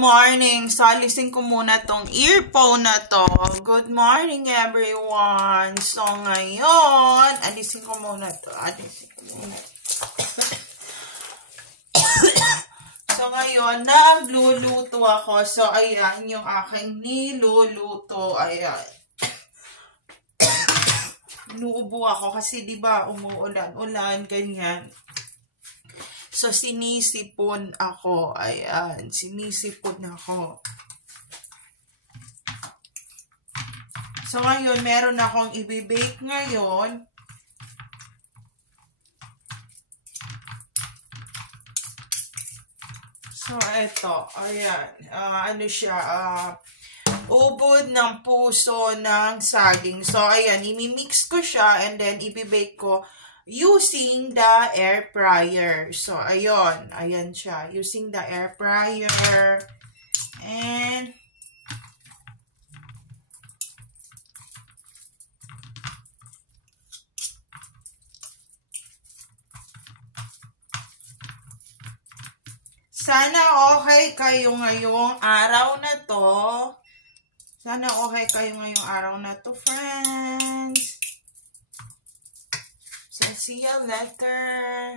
morning. So, alisin ko muna tong earphone na to. Good morning, everyone. So, ngayon, alisin ko muna to. So, ngayon, nagluluto ako. So, ayan, yung aking niluluto. Ayan. Inuubo ako kasi, diba, umuulan-ulan, ganyan. So, sinisipon ako. Ayan, sinisipon ako. So, ngayon, meron akong ibibake ngayon. So, eto. Ayan. Ano siya? Ubod ng puso ng saging. So, ayan. Imimix ko siya and then ibibake ko using the air fryer. So, ayun. Ayan siya. Using the air fryer. And sana okay kayo ngayong araw na to. Sana okay kayo ngayong araw na to, friends. So, see you later.